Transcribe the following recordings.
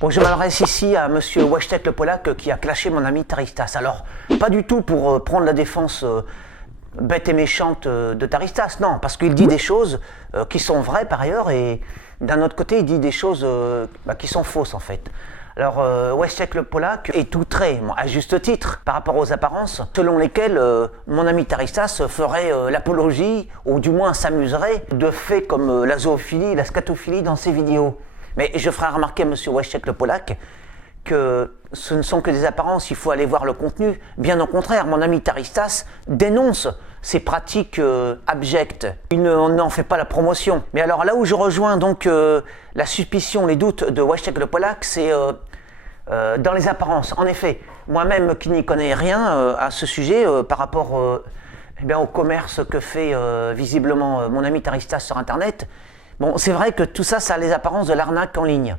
Bon, je m'adresse ici à monsieur Wojtek le Polak qui a clashé mon ami Taristas. Alors, pas du tout pour prendre la défense bête et méchante de Taristas, non, parce qu'il dit des choses qui sont vraies par ailleurs, et d'un autre côté, il dit des choses qui sont fausses en fait. Alors, Wojtek le Polak est outré, à juste titre, par rapport aux apparences, selon lesquelles mon ami Taristas ferait l'apologie, ou du moins s'amuserait, de faits comme la zoophilie, la scatophilie dans ses vidéos. Mais je ferai remarquer à M. Wojtek le Polak que ce ne sont que des apparences, il faut aller voir le contenu. Bien au contraire, mon ami Taristas dénonce ces pratiques abjectes. Il n'en fait pas la promotion. Mais alors là où je rejoins donc la suspicion, les doutes de Wojtek le Polak, c'est dans les apparences. En effet, moi-même qui n'y connais rien à ce sujet par rapport au commerce que fait visiblement mon ami Taristas sur Internet, bon, c'est vrai que tout ça, ça a les apparences de l'arnaque en ligne.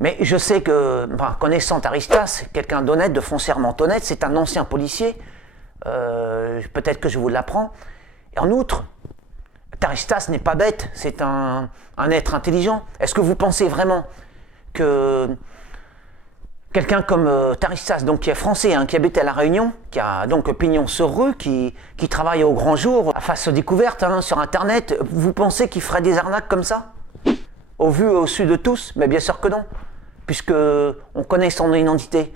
Mais je sais que, connaissant Taristas, quelqu'un d'honnête, de foncièrement honnête, c'est un ancien policier, peut-être que je vous l'apprends. Et en outre, Taristas n'est pas bête, c'est un être intelligent. Est-ce que vous pensez vraiment que quelqu'un comme Taristas, donc qui est français, qui habite à La Réunion, qui a donc pignon sur rue, qui travaille au grand jour, à face découverte sur Internet, vous pensez qu'il ferait des arnaques comme ça? Au vu et au su de tous? Mais bien sûr que non, puisque on connaît son identité.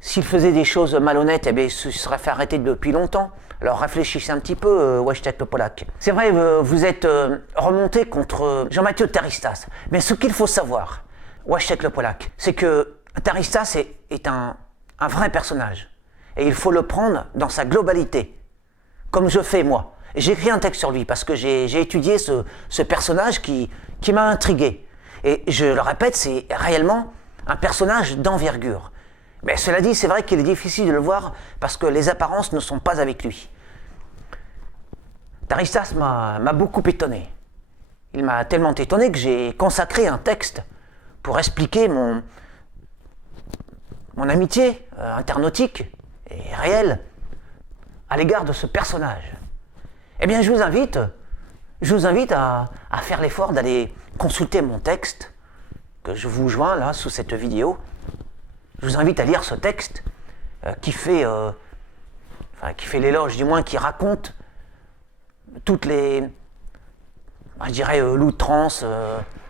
S'il faisait des choses malhonnêtes, il se serait fait arrêter depuis longtemps. Alors réfléchissez un petit peu, Wojtek le Polak. C'est vrai, vous êtes remonté contre Jean-Mathieu Taristas. Mais ce qu'il faut savoir, Wojtek le Polak, c'est que Taristas est un vrai personnage. Et il faut le prendre dans sa globalité. Comme je fais moi. J'ai écrit un texte sur lui parce que j'ai étudié ce personnage qui m'a intrigué. Et je le répète, c'est réellement un personnage d'envergure. Mais cela dit, c'est vrai qu'il est difficile de le voir parce que les apparences ne sont pas avec lui. Taristas m'a beaucoup étonné. Il m'a tellement étonné que j'ai consacré un texte pour expliquer mon amitié internautique et réelle à l'égard de ce personnage. Eh bien, je vous invite à faire l'effort d'aller consulter mon texte que je vous joins là sous cette vidéo. Je vous invite à lire ce texte qui fait l'éloge, du moins qui raconte toutes les, je dirais, l'outrance,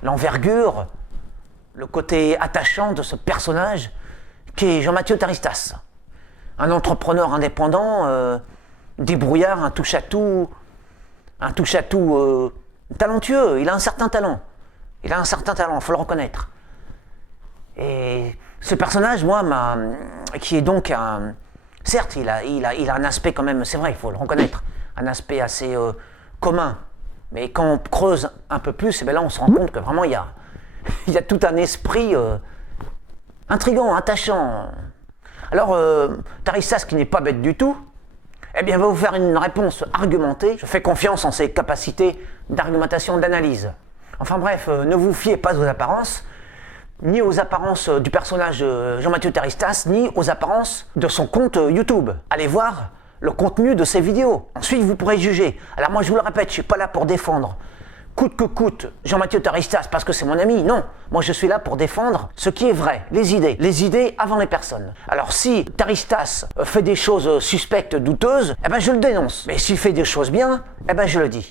l'envergure, le côté attachant de ce personnage qui est Jean-Mathieu Taristas. Un entrepreneur indépendant, débrouillard, un touche-à-tout talentueux. Il a un certain talent. Il faut le reconnaître. Et ce personnage, qui est donc certes, il a un aspect quand même, c'est vrai, il faut le reconnaître, un aspect assez commun. Mais quand on creuse un peu plus, là on se rend compte que vraiment il y a tout un esprit intriguant, attachant. Alors, Taristas, qui n'est pas bête du tout, va vous faire une réponse argumentée. Je fais confiance en ses capacités d'argumentation, d'analyse. Enfin bref, ne vous fiez pas aux apparences, ni aux apparences du personnage de Jean-Mathieu Taristas, ni aux apparences de son compte YouTube. Allez voir le contenu de ses vidéos. Ensuite, vous pourrez juger. Alors moi, je vous le répète, je ne suis pas là pour défendre coûte que coûte Jean-Mathieu Taristas parce que c'est mon ami. Non, moi je suis là pour défendre ce qui est vrai, les idées avant les personnes. Alors si Taristas fait des choses suspectes, douteuses, je le dénonce. Mais s'il fait des choses bien, je le dis.